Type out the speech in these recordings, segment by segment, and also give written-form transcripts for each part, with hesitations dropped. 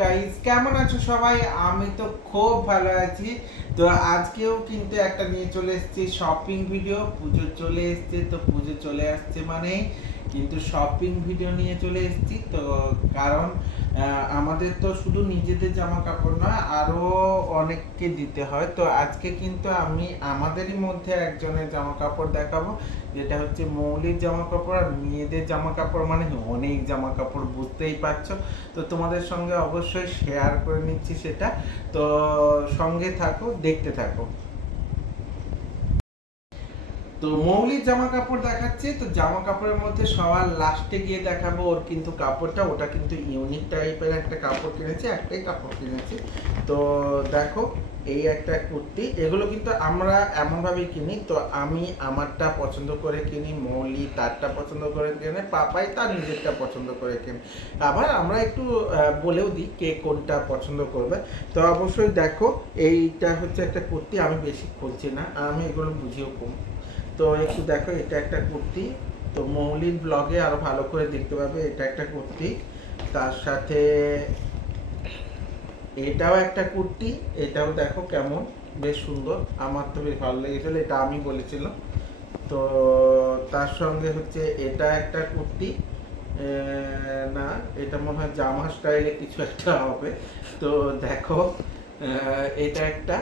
Guys, কেমন আছো সবাই? আমি তো খুব ভালো আছি। তো আজকেও কিন্তু একটা নিয়ে চলে এসেছি শপিং ভিডিও। পুজো চলে এসছে, তো পুজো চলে আসছে মানেই কিন্তু শপিং ভিডিও নিয়ে চলে এসেছি। তো কারণ আমাদের তো শুধু নিজেদের জামা কাপড় নয়, আরও অনেককে দিতে হয়। তো আজকে কিন্তু আমি আমাদেরই মধ্যে একজনের জামা কাপড় দেখাবো, যেটা হচ্ছে মৌলিক জামা কাপড়। আর মেয়েদের জামা কাপড় মানে অনেক জামা কাপড়, বুঝতেই পারছো। তো তোমাদের সঙ্গে অবশ্যই শেয়ার করে নিচ্ছি সেটা। তো সঙ্গে থাকো, দেখতে থাকো। তো মৌলিক জামা কাপড় দেখাচ্ছি। তো জামা কাপড়ের মধ্যে সবার লাস্টে গিয়ে দেখাবো ওর কিন্তু কাপড়টা, ওটা কিন্তু ইউনিক টাইপের একটা কাপড় কিনেছি, একটাই কাপড় কিনেছি। তো দেখো, এই একটা কুর্তি, এগুলো কিন্তু আমরা এমনভাবেই কিনি। তো আমি আমারটা পছন্দ করে কিনি, মৌলি তারটা পছন্দ করে কিনে, পাপাই তার নিজেরটা পছন্দ করে কিনে। আবার আমরা একটু বলেও দিই কে কোনটা পছন্দ করবে। তো অবশ্যই দেখো, এইটা হচ্ছে একটা কুর্তি, আমি বেশি খুলছি না, আমি এগুলো বুঝিও কম। তো একটু দেখো, এটা একটা কুর্তি। তো মৌলিক ব্লগে আরো ভালো করে দেখতে পাবে। এটা একটা কুর্তি, তার সাথে এটাও একটা কুর্তি। এটাও দেখো কেমন, বেশ সুন্দর, আমার তো বেশ ভালো লেগেছিল, এটা আমি বলেছিলাম। তো তার সঙ্গে হচ্ছে এটা একটা কুর্তি, না এটা মনে হয় জামা স্টাইলে কিছু একটা হবে। তো দেখো, এটা একটা,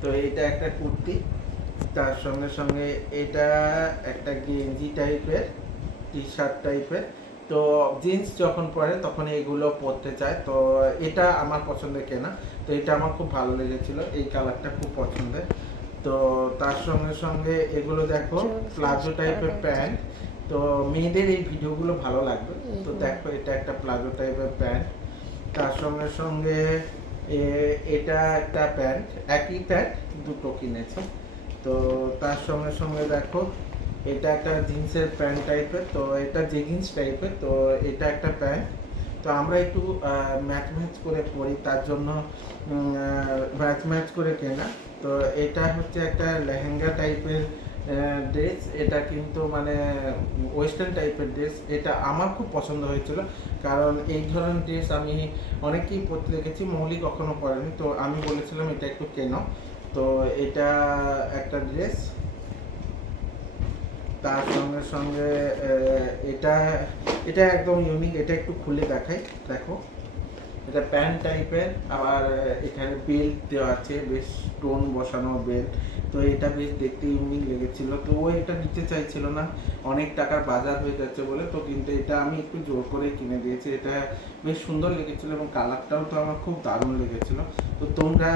তো এটা একটা কুর্তি। তার সঙ্গে সঙ্গে এটা একটা গেঞ্জি টাইপের, টি শার্ট টাইপের। তো জিন্স যখন পরে তখন এগুলো পরতে চায়। তো এটা আমার পছন্দের কেনা, তো এটা আমার খুব ভালো লেগেছিল, এই কালারটা খুব পছন্দের। তো তার সঙ্গে সঙ্গে এগুলো দেখো প্লাজো টাইপের প্যান্ট। তো মেয়েদের এই ভিডিওগুলো ভালো লাগবে। তো দেখো, এটা একটা প্লাজো টাইপের প্যান্ট। তার সঙ্গে সঙ্গে এটা একটা প্যান্ট, একই প্যান্ট দুটো কিনেছে। তো তার সঙ্গে সঙ্গে দেখো, এটা একটা জিন্সের প্যান্ট টাইপের, তো এটা জেগিন্স টাইপের। তো এটা একটা প্যান্ট। তো আমরা একটু ম্যাচ করে পরি, তার জন্য ম্যাচ করে কেনা। তো এটা হচ্ছে একটা লেহেঙ্গা টাইপের ড্রেস। এটা কিন্তু মানে ওয়েস্টার্ন টাইপের ড্রেস। এটা আমার খুব পছন্দ হয়েছিল, কারণ এই ধরনের ড্রেস আমি অনেকেই পরতে দেখেছি, মৌলি কখনো পরেনি। তো আমি বলেছিলাম এটা একটু কেনো। তো এটা একটা ড্রেস। তার সঙ্গে সঙ্গে এটা এটা একদম ইউনিক, এটা একটু খুলে দেখাই। দেখো, এটা প্যান্ট টাইপের, আবার এখানে বেল্ট দেওয়া আছে, বেশ স্টোন বসানো বেল্ট। তো এটা বেশ দেখতে ইউনিক লেগেছিল। তো ও এটা নিতে চাইছিল না, অনেক টাকার বাজার হয়ে যাচ্ছে বলে। তো কিন্তু এটা আমি একটু জোর করে কিনে দিয়েছি। এটা বেশ সুন্দর লেগেছিল এবং কালারটাও তো আমার খুব দারুণ লেগেছিল। তো তোমরা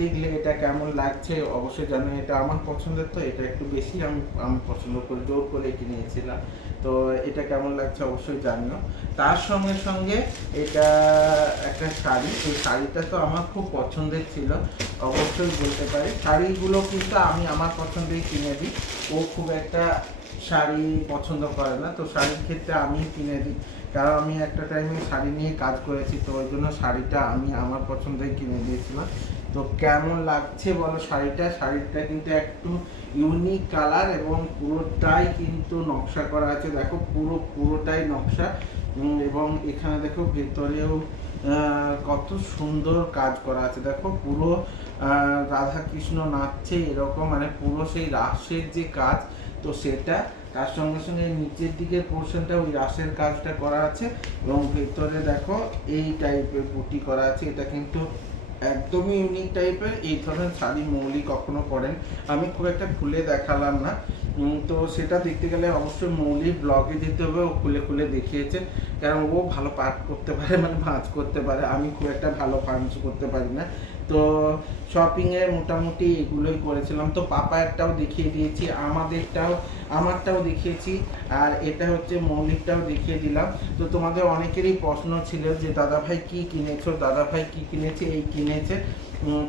দেখলে এটা কেমন লাগছে অবশ্যই জানো। এটা আমার পছন্দের, তো এটা একটু বেশি আমি পছন্দ করে জোর করে কিনেছিলাম। তো এটা কেমন লাগছে অবশ্যই জানিও। তার সঙ্গে সঙ্গে এটা একটা শাড়ি, এই শাড়িটা তো আমার খুব পছন্দের ছিল, অবশ্যই বলতে পারি। শাড়িগুলো কিন্তু আমি আমার পছন্দেই কিনে দিই, ও খুব একটা শাড়ি পছন্দ করে না। তো শাড়ির ক্ষেত্রে আমি কিনে দিই, কারণ আমি একটা টাইমে শাড়ি নিয়ে কাজ করেছি। তো ওই জন্য শাড়িটা আমি আমার পছন্দেই কিনে দিয়েছিলাম। তো কেমন লাগছে বলো শাড়িটা? শাড়িটা কিন্তু একটু ইউনিক কালার এবং পুরোটাই কিন্তু নকশা করা আছে। দেখো, পুরোটাই নকশা। এবং এখানে দেখো ভেতরেও কত সুন্দর কাজ করা আছে। দেখো, পুরো রাধা কৃষ্ণ নাচছে এরকম, মানে পুরো সেই রাসের যে কাজ, তো সেটা। তার সঙ্গে সঙ্গে নিচের দিকের পোর্শনটা ওই রাসের কাজটা করা আছে, এবং ভেতরে দেখো এই টাইপের বুটি করা আছে। এটা কিন্তু একদমই ইউনিক টাইপের। এই ধরনের শাড়ি মৌলি কখনো পরেন, আমি খুব একটা খুলে দেখালাম না। তো সেটা দেখতে গেলে অবশ্যই মৌলির ব্লগে যেতে হবে, ও খুলে খুলে দেখিয়েছে, কারণ ও ভালো পাঠ করতে পারে, মানে ভাঁজ করতে পারে। আমি খুব একটা ভালো ভাঁজ করতে পারি না। তো শপিংয়ে মোটামুটি এগুলোই করেছিলাম। তো পাপা একটাও দেখিয়ে দিয়েছি, আমারটাও দেখিয়েছি, আর এটা হচ্ছে মৌলিকটাও দেখিয়ে দিলাম। তো তোমাদের অনেকেরই প্রশ্ন ছিল যে দাদাভাই কি কিনেছো, দাদাভাই কি কিনেছে, এই কিনেছে।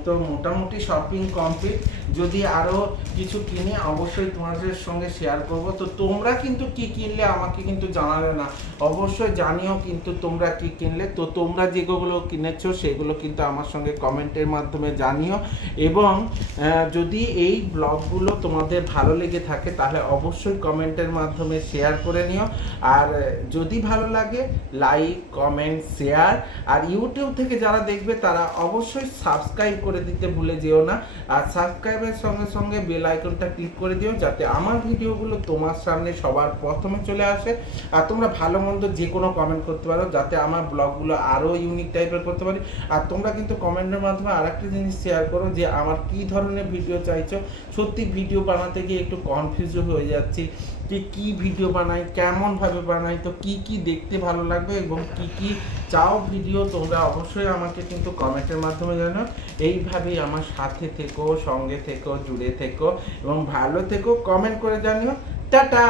তো মোটামুটি শপিং কমপ্লিট। যদি আরও কিছু কিনি অবশ্যই তোমাদের সঙ্গে শেয়ার করব। তো তোমরা কিন্তু কি কিনলে আমাকে কিন্তু জানালে না, অবশ্যই জানিও কিন্তু তোমরা কি কিনলে। তো তোমরা যেগুলো কিনেছো সেগুলো কিন্তু আমার সঙ্গে কমেন্টের মাধ্যমে জানিও। এবং যদি এই ব্লগগুলো তোমাদের ভালো লেগে থাকে তাহলে অবশ্যই কমেন্টের মাধ্যমে শেয়ার করে নিও। আর যদি ভালো লাগে লাইক, কমেন্ট, শেয়ার। আর ইউটিউব থেকে যারা দেখবে তারা অবশ্যই সাবস্ক্রাইব করে দিতে ভুলে যেও না। আর সাবস্ক্রাইবের সঙ্গে সঙ্গে বেল আইকনটা ক্লিক করে দিও, যাতে আমার ভিডিওগুলো তোমার সামনে সবার প্রথমে চলে আসে। আর তোমরা ভালো মন্দ যে কোনো কমেন্ট করতে পারো, যাতে আমার ব্লগগুলো আরও ইউনিক টাইপের করতে পারি। আর তোমরা কিন্তু কমেন্টের মাধ্যমে আরেকটা জিনিস শেয়ার করো যে আমার কী ধরনের ভিডিও চাইছো। সত্যি ভিডিও বানাতে গিয়ে একটু কনফিউজ হয়ে যাচ্ছি যে কী ভিডিও বানাই, কেমনভাবে বানাই, তো কি দেখতে ভালো লাগবে এবং কি চাও ভিডিও, তোমরা অবশ্যই আমাকে কিন্তু কমেন্টের মাধ্যমে জানাও। এইভাবেই আমার সাথে থেকো, সঙ্গে থেকো, জুড়ে থেকো এবং ভালো থেকো, কমেন্ট করে জানিও। টাটা।